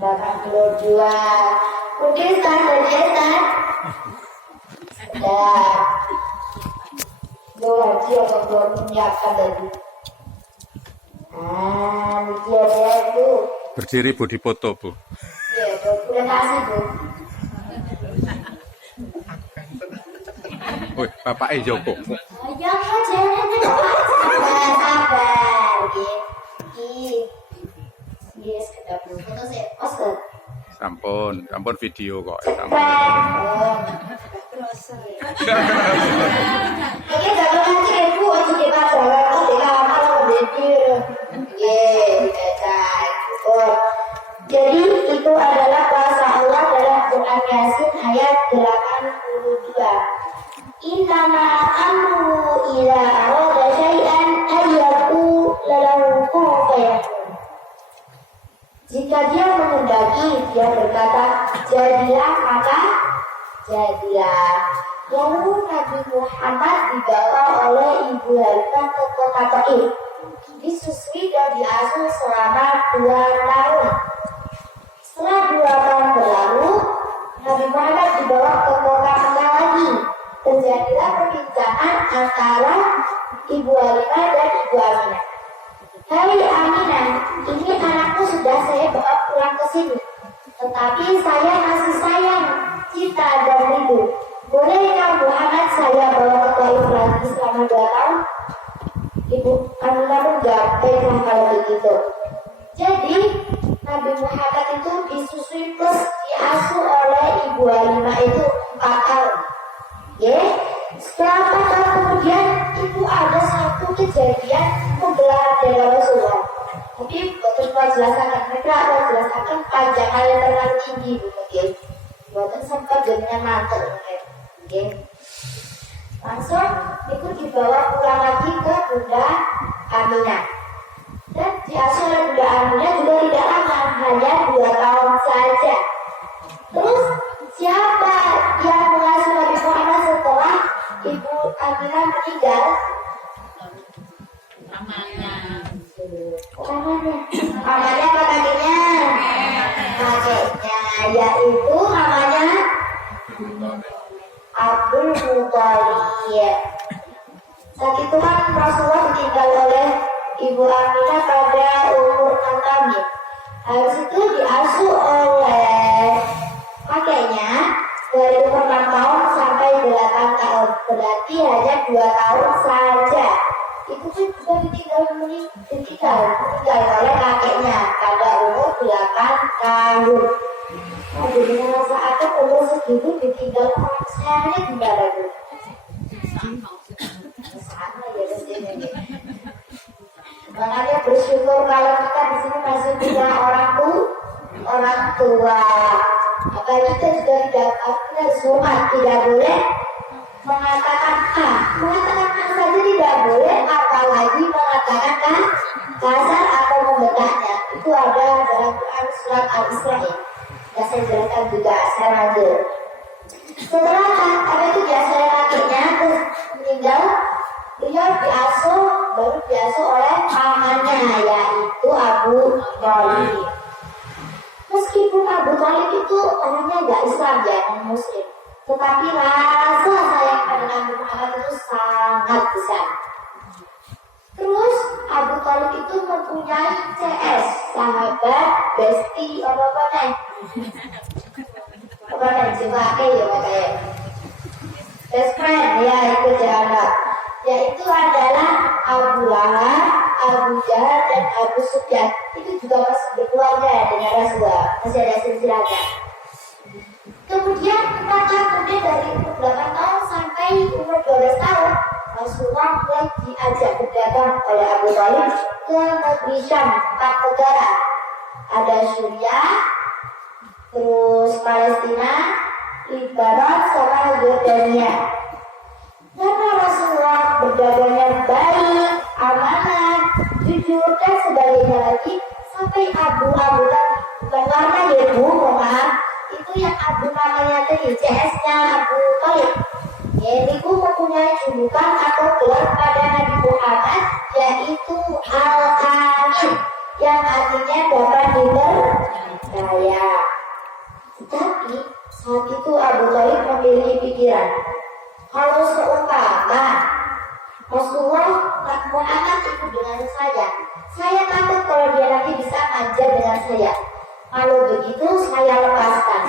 82. Udah Ustaz, udah Ustaz. Udah. Gue haji apa gue menyiapkan tadi. Dia Bu. Berdiri Bu dipoto Bu. Iya Bu, udah kasih Bu. Woi, Bapak Joko. Joko jangan sabar. Yes, kita belum foto sih. Oscar. Sampun video kok. Sampun. Oke, kalau nanti Ibu aja kita jalan ke kamar berdiri. Jadi itu adalah kuasa Allah dalam Quran Yasin ayat 82. Innama amru ila arada syai'an ayyaqu lahu kun fayakun. Jika dia menghendaki, dia berkata, jadilah, maka jadilah. Lalu Nabi Muhammad dibawa oleh Ibu Halimah ke kota Taif, disusui dan diasuh selama 2 tahun. Setelah 2 tahun berlalu, Nabi Muhammad dibawa ke kota Mekah lagi. Terjadilah perbincangan antara Ibu Halimah dan Ibu Aminah. Hai Aminah, ini anakku sudah saya bawa pulang ke sini. Tetapi saya masih sayang, cinta dan rindu. Bolehkah Muhammad saya bawa ke Taif lagi selama 2 tahun? Ibu Aminah pun gak pernah kalau begitu. Jadi Nabi Muhammad itu disusui plus diasuh oleh Ibu Halimah itu 4 tahun. Setelah 4 tahun kemudian itu ada satu kejadian pembelahan dari Rasulullah. Tapi betul mau jelaskan, mereka mau jelaskan panjangan yang terlalu tinggi mungkin. Bukan sampai dengan mantul mungkin. Langsung itu dibawa pulang lagi ke Bunda Aminah. Dan diasuh oleh Bunda Aminah juga tidak lama, hanya 2 tahun saja. Terus siapa yang mengasuh Nabi Muhammad setelah Ibu Aminah meninggal? Namanya apa kakeknya? Kakeknya yaitu namanya Abdul Muthalib. Saat itu kan Rasulullah ditinggal oleh Ibu Aminah pada umur 6 tahun. Habis itu diasuh oleh kakeknya dari umur 6 tahun sampai 8 tahun. Berarti hanya 2 tahun saja. Itu kan juga ditinggal oleh kakeknya pada umur 8 tahun. Nah, dengan saat umur segitu ditinggal orang sayangnya gimana Bu? Sama ya mestinya. Makanya bersyukur kalau kita di sini masih punya orang tua. Maka kita juga tidak harus hormat, tidak boleh mengatakan saja tidak boleh, apalagi mengatakan kasar atau membetahnya. Itu ada dalam Quran surat Al-Isra. Yang saya jelaskan juga secara lanjut. Setelah itu diasuh oleh kakeknya terus meninggal, beliau baru diasuh oleh pamannya yaitu Abu Thalib. Meskipun Abu Thalib itu orangnya gak Islam ya, non Muslim, tetapi rasa sayang pada Nabi Muhammad itu sangat besar. Terus Abu Thalib itu mempunyai CS, sahabat, besti, apa-apa jemaah ya makanya best friend ya itu jalan, yaitu adalah Abu Lahab, Abu Jahal dan Abu Sufyan. Itu juga masih berkeluarga dengan Rasulullah, masih ada silsilahnya. Kemudian 4 tahun kemudian dari umur 8 tahun sampai umur 12 tahun Rasulullah mulai diajak berdagang oleh Abu Thalib ke negeri Syam, 4 negara. Ada Suriah, terus Palestina, Lebanon, sama Yordania. Karena Rasulullah berdagangnya baik, amanah, jujur dan sebagainya lagi, sampai Abu bukan warna ya Bu, maaf, itu yang Abu namanya tadi, CS-nya Abu Thalib. Yaitu mempunyai julukan atau gelar pada Nabi Muhammad yaitu Al-Amin, yang artinya dapat dipercaya. Tetapi saat itu Abu Thalib memiliki pikiran, kalau seumpama Rasulullah Muhammad ikut dengan saya takut kalau dia nanti bisa manja dengan saya. Kalau begitu saya lepaskan,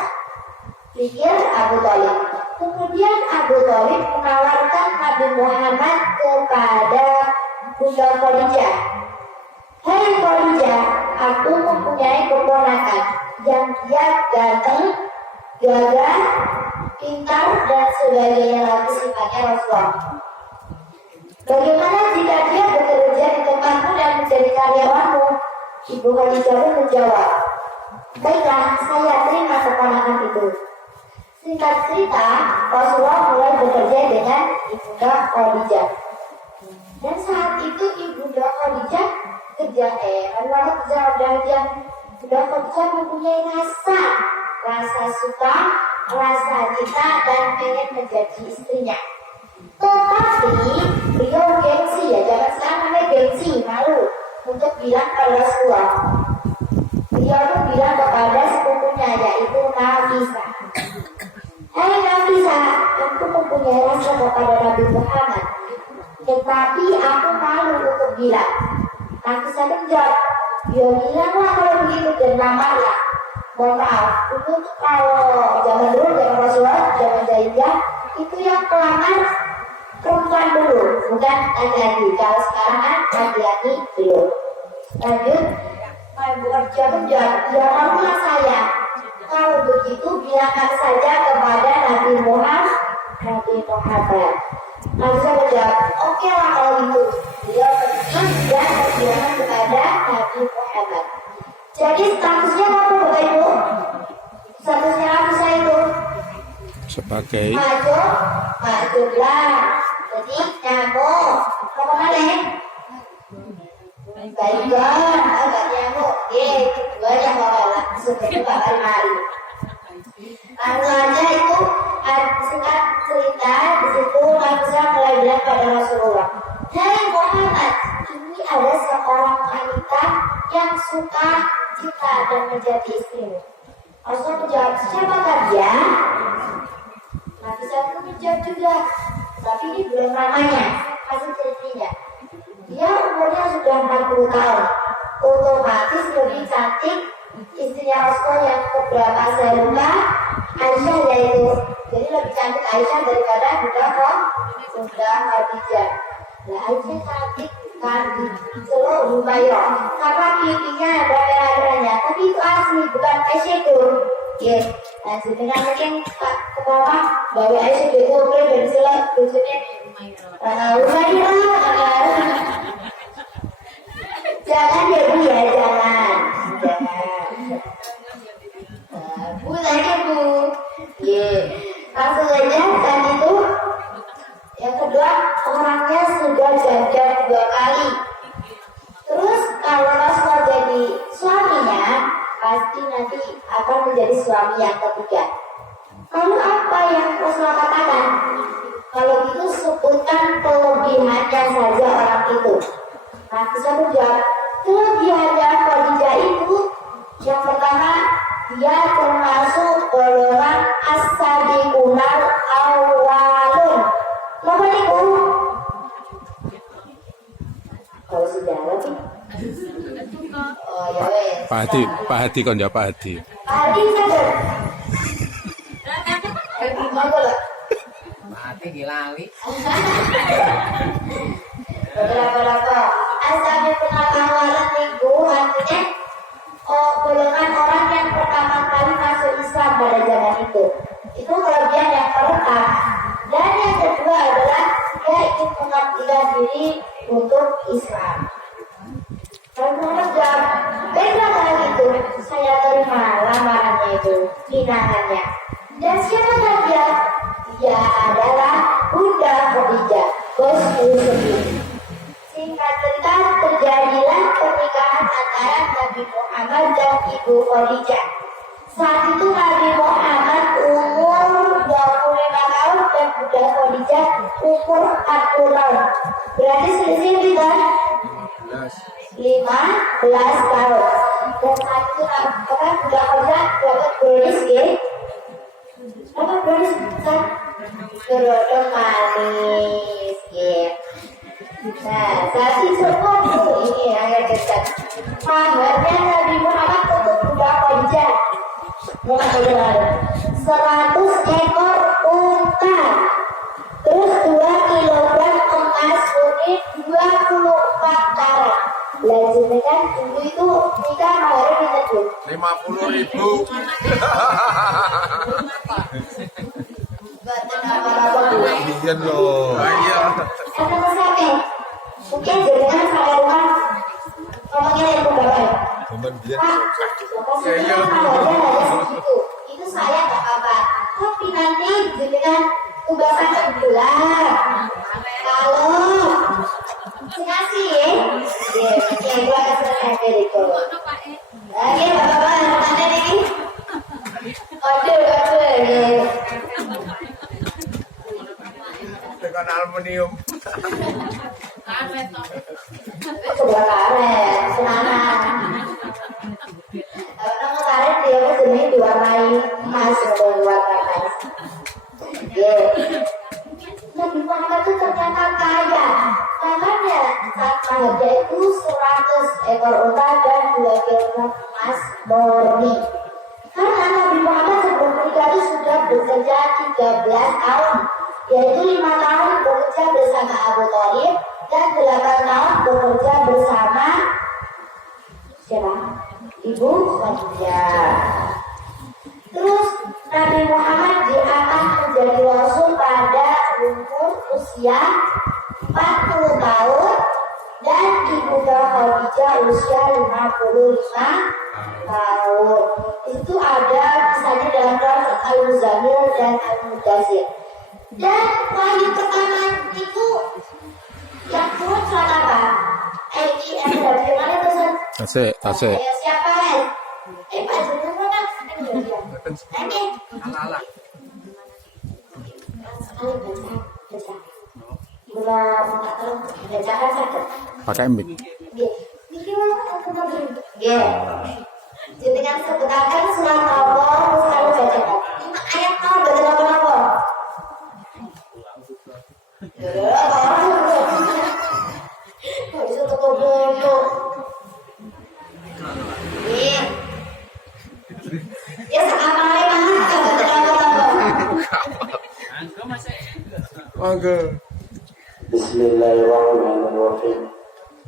pikir Abu Thalib. Kemudian Abu Thalib menawarkan Nabi Muhammad kepada Bunda Khadijah. Hai Khadijah, aku mempunyai keponakan yang dia ganteng, gagah, pintar dan sebagainya lagi sifatnya Rasulullah. Bagaimana jika dia bekerja di tempatmu dan menjadi karyawanmu? Ibu Khadijah pun menjawab, baiklah, saya terima keponakan itu. Singkat cerita, Rasulullah mulai bekerja dengan Ibunda Khadijah. Dan saat itu Ibunda Khadijah Ibunda Khadijah mempunyai rasa suka, rasa cinta dan pengen menjadi istrinya. Tetapi beliau gengsi, ya jangan sekarang namanya gengsi, malu untuk bilang pada Rasulullah. Beliau pun bilang kepada sepupunya yaitu Nafisah. Hai Nafisah, aku mempunyai rasa kepada Nabi Muhammad, tetapi aku malu untuk bilang. Nafisah menjawab, dia bilanglah kalau begitu dan lamarlah. Mohon maaf, itu kalau zaman dulu, zaman Rasulullah, zaman Jahiliyah, itu yang pelamar perempuan dulu, bukan laki-laki. Kalau sekarang kan laki-laki belum. Lanjut, Ibu Khadijah menjawab, ya malulah saya. Kalau begitu bilangkan saja kepada Nabi Muhammad. Lalu saya menjawab, oke lah kalau gitu. Beliau pergi dan berbilangan kepada Nabi Muhammad. Jadi statusnya apa Bapak Ibu? Statusnya apa saya itu? Sebagai maju lah. Jadi nyamuk. Kamu mana? Baygon, agak nyamuk. Banyak orang seperti Pak Almari. Langsung aja itu singkat cerita di situ Nafisah mulai bilang pada Rasulullah, hai Muhammad, ini ada seorang wanita yang suka cinta dan menjadi istrimu. Rasulullah menjawab, siapakah dia? Nafisah pun menjawab juga, tapi ini belum namanya, kasih ceritanya. Dia umurnya sudah 40 tahun, otomatis lebih cantik istrinya Rasulullah yang keberapa saya lupa, Aisyah yaitu. Jadi lebih cantik Aisyah daripada Bunda Khadijah. Nah Aisyah cantik kan, selalu lumayan. Karena pipinya ada merah-merahnya, tapi itu asli, bukan eyeshadow. Lanjut dengan mungkin ke bawah, bawa eyeshadow itu dan selalu tujuannya lumayan. Jangan ya Bu ya, jangan. Bu tanya Bu. Langsung aja dan itu yang kedua orangnya sudah janda 2 kali. Terus kalau Rasulullah jadi suaminya pasti nanti akan menjadi suami yang ketiga. Lalu apa yang Rasulullah katakan? Kalau itu sebutkan kelebihannya saja orang itu. Nah bisa menjawab, kelebihannya Khadijah itu yang pertama, dia termasuk golongan as-sabiqunal awwalun. Apa itu? Kalau sudah lebih. Oh ya wes. Pak Hadi kon ya Pak Hadi. Pak Hadi saja. Mati gilali. Berapa as-sabiqunal awwalun itu artinya golongan orang yang pertama kali masuk Islam pada zaman itu. Itu kelebihan yang pertama. Dan yang kedua adalah dia ingin mengabdikan diri untuk Islam. Dan menjawab, baiklah kalau gitu, saya terima lamarannya itu, pinangannya. Dan siapa dia? Dia adalah Bunda Khadijah, bosku sendiri. Singkat cerita, terjadilah pernikahan antara Nabi Muhammad dan Ibu Khadijah. Saat itu Nabi Muhammad umur 25 tahun dan Bunda Khadijah umur 40 tahun. Berarti selisih kita 15 tahun. Dan saat itu Bunda Khadijah dapat bonus Gerodong manis, ya. Nah, sapi semua ini ayat dekat. Paharnya Nabi Muhammad untuk budak kerja. Mulai 100 ekor unta. Terus 2 kilogram emas murni 24 karat. Lanjutnya kan dulu itu nikah maharnya kita tuh 50.000. Bikin loh. Iya. Karena sampai mungkin jenengan saya rumah ngomongnya itu berapa? Temen dia. Iya. Itu saya nggak apa-apa. Tapi nanti jenengan tugasannya bulan. Kalau kasih ya, ya gua kasih dari itu. Lagi bapak-bapak mana ini? Order. Dengan aluminium. Sebelah karet, senanan. Kalau karet dia jenis diwarnai emas atau warna emas. Nabi Muhammad itu ternyata kaya. Makanya saat maharnya itu 100 ekor unta dan 2 kilogram emas murni. Karena Nabi Muhammad sebelum menikah itu sudah bekerja 13 tahun. Yaitu 5 tahun bekerja bersama Abu Thalib dan 8 tahun bekerja bersama siapa? Ibu Khadijah. Terus Nabi Muhammad diangkat menjadi rasul pada umur usia 40 tahun dan Ibu Khadijah usia 55 tahun. Itu ada misalnya dalam Quran Al-Muzammil dan Al-Mudaththir. Dan wahyu pertama itu yang turun surat apa? Dari mana tuh? Tasik. Siapa? Pak Jenderal mana? Ini. Ala-ala. Baca. Belum bacakan sakit. Pakai mic. Jenengan sebutkan surat Allah selalu bacakan. Ini ayat mau baca apa? Bisa toko dulu. Ya sekamare mah baca apa? Mangga. Bismillahirrahmanirrahim.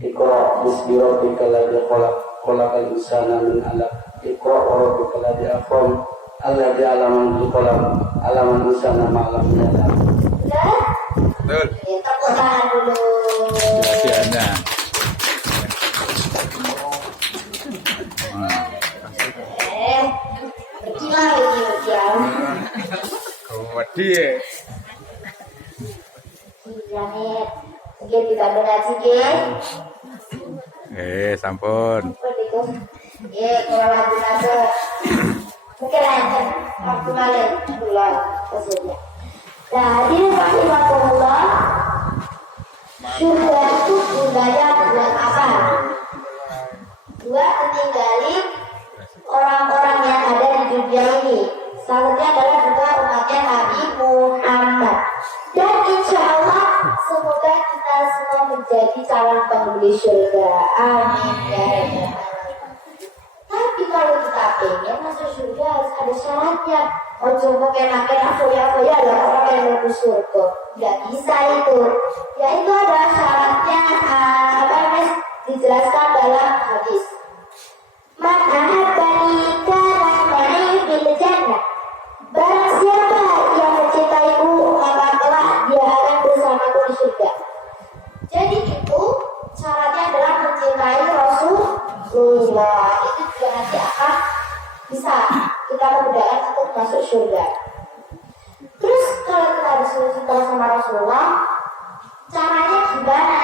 Iqra bismi rabbikal ladzi khalaq, khalaqal insana min 'alaq. Iqra wa rabbukal ladzi akram, alladzi 'allama bil qalam, 'allamal insana ma lam ya'lam. Betul. Ya tepuk tangan dulu. Hadiahnya. Berkilau ini berkilau. Wedi ya. Janet, oke kita donasi ke. Sampun. Kalau lagi ada, mungkin ada waktu malam bulan maksudnya. Jadi rahimahullah, surga itu budaya buat apa? Dua, meninggali orang-orang yang ada di dunia ini. Salah adalah juga umatnya Nabi Muhammad. Dan insya Allah semoga kita semua menjadi calon penghuni surga. Amin ya rabbal alamin. Tapi kalau kita pengen masuk surga harus ada syaratnya. Ojo kenak-kenak foya-foya lah orang yang mau surga. Nggak bisa itu. Yaitu ada syaratnya dijelaskan dalam hadis. Man ahabbani kana ma'i fil jannah. Barang siapa yang mencintaiku maka kelak dia akan bersamaku di surga. Jadi itu syaratnya adalah mencintai Rasulullah. Itu juga nanti akan bisa kita memudahkan untuk masuk surga. Terus kalau kita disuruh cinta sama Rasulullah, caranya gimana?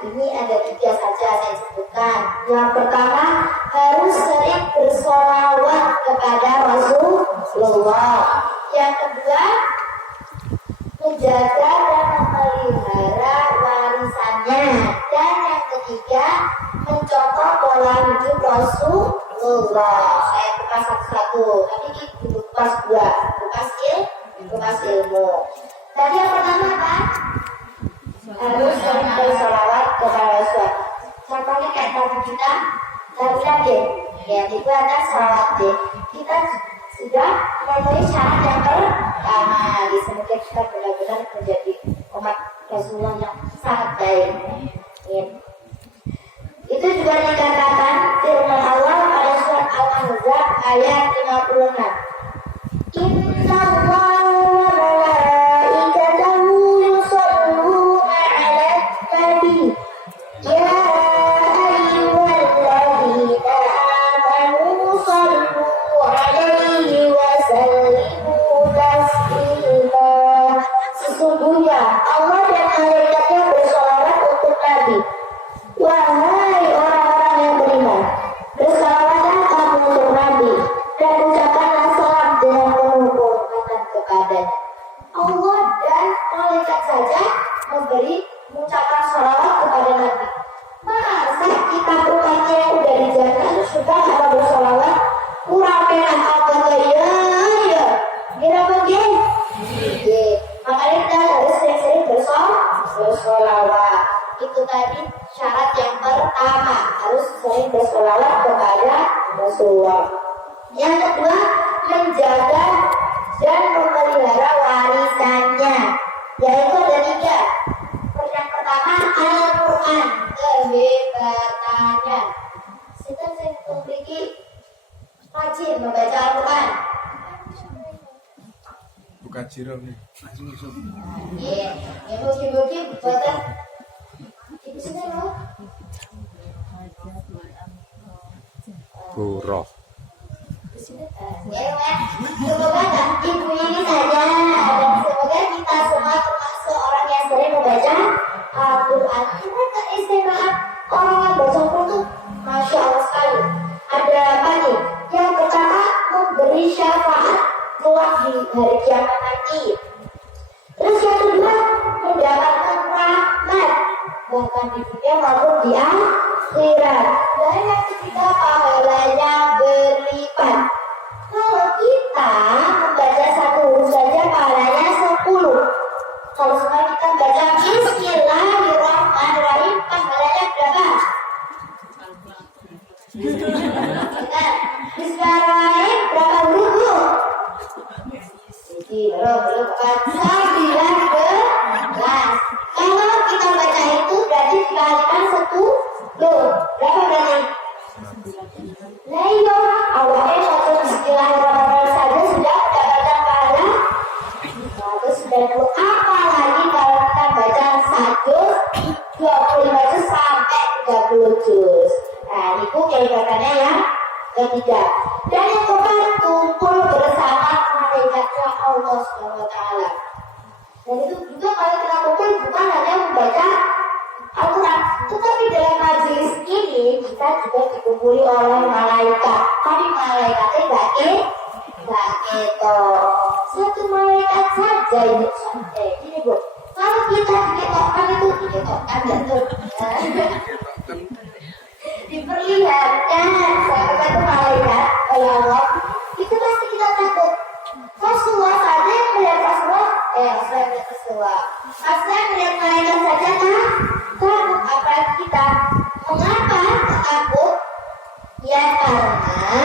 Ini ada 3 saja saya sebutkan. Yang pertama, harus sering bersolawat kepada Rasulullah. Yang kedua, menjaga dan memelihara warisannya. Dan yang ketiga, mencontoh pola hidup Rasulullah. Saya kupas satu-satu. Nanti kita kupas 2, kupas ilmu. Tadi yang pertama apa? Harus sering bersolawat kepada Rasul. Contohnya kayak tadi kita deh, ya itu ada solawat deh. Kita sudah memenuhi syarat yang pertama. Semoga kita benar-benar menjadi umat Rasulullah yang sangat baik. Ya. Itu juga dikatakan firman Allah pada surat Al-Ahzab ayat 56. Inna Allah wa malaikatahu yusholluna 'alan nabi. Ya ayyuhalladzina amanu shallu 'alaihi wa sallimu taslima. Sesungguhnya Allah dan malaikatnya bersolawat untuk Nabi. Wahai orang-orang yang beriman, bersalawatlah kamu untuk Nabi dan ucapkanlah salam dengan penuh penghormatan kepadanya. Allah dan malaikat saja mengucapkan salawat kepada Nabi. Masa kita umatnya yang udah di jannah sudah apa bersalawat? Kurang enak apa ya? Kira bagian? Makanya kita harus sering-sering bersolawat. Itu tadi syarat yang pertama, harus sering bersolawat kepada Rasulullah. Yang kedua, menjaga dan memelihara warisannya, yaitu ada 3. Yang pertama, Al-Quran, kehebatannya. Kita sering memiliki rajin membaca Al-Quran. Bukan jiro nih. Iya, yang mugi-mugi buatan ibu sini loh. Buroh. Ya, semoga ibu ini saja dan semoga kita semua termasuk orang yang sering membaca Al-Quran. Kita keistimewaan orang yang baca Al-Quran itu Masya Allah sekali. Ada apa nih? Yang pertama, memberi syafaat kelak di hari kiamat nanti. Terus yang kedua, mendapatkan rahmat bahkan di dunia maupun di akhirat. Dan yang ketiga, pahalanya berlipat. Kalau kita membaca 1 huruf saja, pahalanya 10. Kalau semua kita baca Bismillahirrahmanirrahim, pahalanya berapa? Nah, Bismillahirrahmanirrahim berapa huruf? Belum kan? 19. Kalau kita baca itu berarti dikalikan 10. Berapa berarti? Nah iya, awalnya 1 Bismillahirrahmanirrahim saja sudah mendapatkan pahala 190. Apalagi kalau kita baca 1 25 juz sampai 30 juz. Nah, itu kaitannya yang ketiga. Dan yang keempat, kumpul bersama malaikatnya Allah SWT. Dan itu juga kalau kita kumpul bukan hanya membaca Al-Quran, tetapi dalam majelis ini kita juga dikumpuli oleh malaikat. Tapi malaikatnya gak ketok. 1 malaikat saja ini sampai ini Bu. Kalau kita diketokkan itu diketokkan dan diperlihatkan sahabat malaikat oleh Allah, itu pasti kita takut. Rasulullah saja yang melihat Rasulullah, maksudnya melihat malaikat saja takut, apalagi kita. Mengapa takut? Ya karena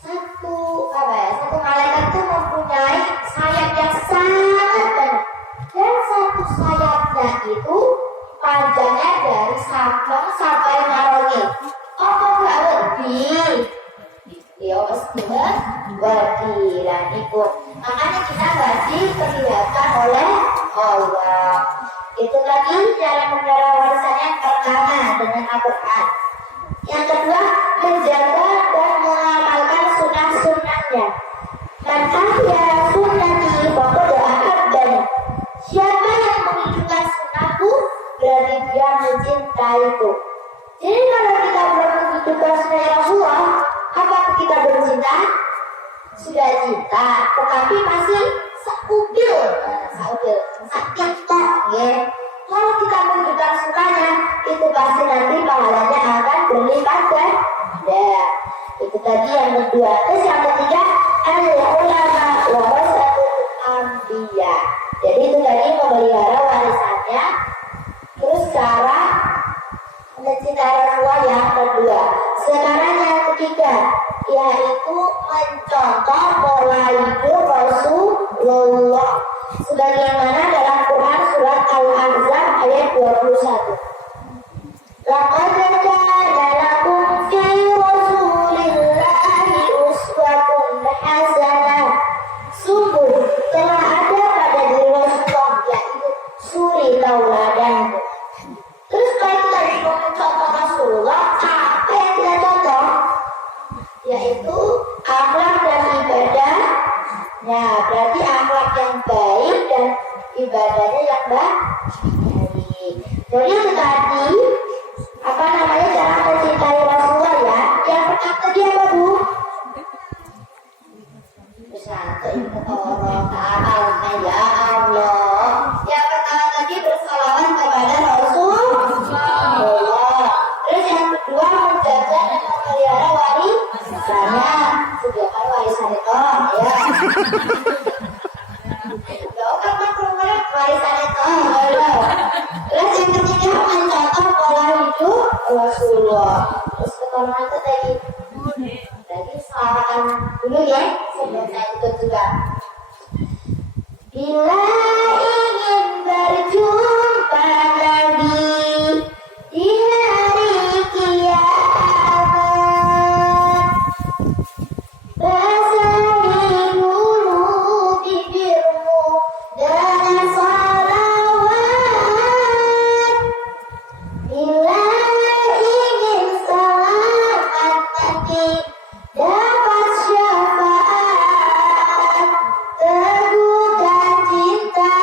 satu malaikat itu mempunyai sayap yang sangat banyak, dan 1 sayapnya itu panjangnya dari Sabang sampai Merauke. Apa gak lebih? Ya pasti lebih lah ikut. Makanya kita wajib diperlihatkan oleh Allah. Itu tadi cara memelihara warisan yang pertama dengan Al-Quran. Yang kedua, menjaga dan mengamalkan sunnah-sunnahnya. Man ahya sunnati faqad ahabbani. Siapa yang menghidupkan sunnahku, berarti dia mencintaiku. Jadi kalau kita belum menghidupkan sunnah Rasulullah, apakah kita bercinta? Sudah cinta, tetapi masih seupil, sakit ya. Kalau kita menghidupkan sunnahnya, itu pasti nanti pahalanya akan berlipat ganda. Itu tadi yang kedua. Terus yang ketiga, al-ulama warasatul anbiya. yaitu mencontoh pola hidup Rasulullah sebagaimana dalam Quran surat Al-Ahzab ayat 21. Laqad kana lakum fi Rasulillahi uswatun hasanah. Sungguh telah ada pada diri Rasulullah yaitu suri tauladan. Terus kalau kita mau mencontoh Rasulullah, apa yang kita contoh? Yaitu akhlak dan ibadah. Nah, berarti akhlak yang baik dan ibadahnya yang baik. Jadi itu tadi cara mencintai Rasulullah ya. Yang pertama tadi apa Bu? Bersatu Allah Ta'ala ya Allah. Yang pertama tadi bersalawat kepada Rasulullah. Terus yang kedua menjaga dan memelihara warisannya. Sediakan warisan itu ya. Jauh kan makhluk warisan itu. Terus yang ketiga mencontoh pola hidup Rasulullah. Terus pertama itu tadi salawatan dulu ya. Sebelum saya tutup juga. Bila ingin berjumpa Nabi di hari kiamat, basahi dulu bibirmu dengan salawat. Bila ingin selamat nanti dapat syafaat, teguhkan cinta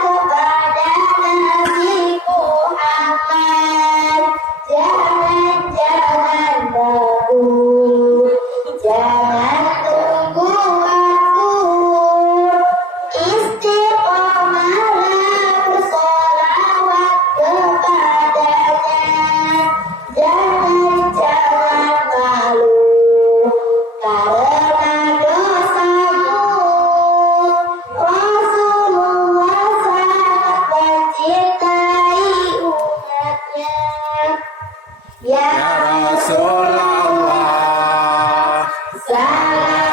kepada Nabi Muhammad. Jangan ragu, jangan tunggu waktu, istiqomahlah bersolawat kepadanya. Jangan malu karena dosamu. Rasulullah sangat mencintai umatnya. Ya Ya Rasulullah. Rasulullah, salam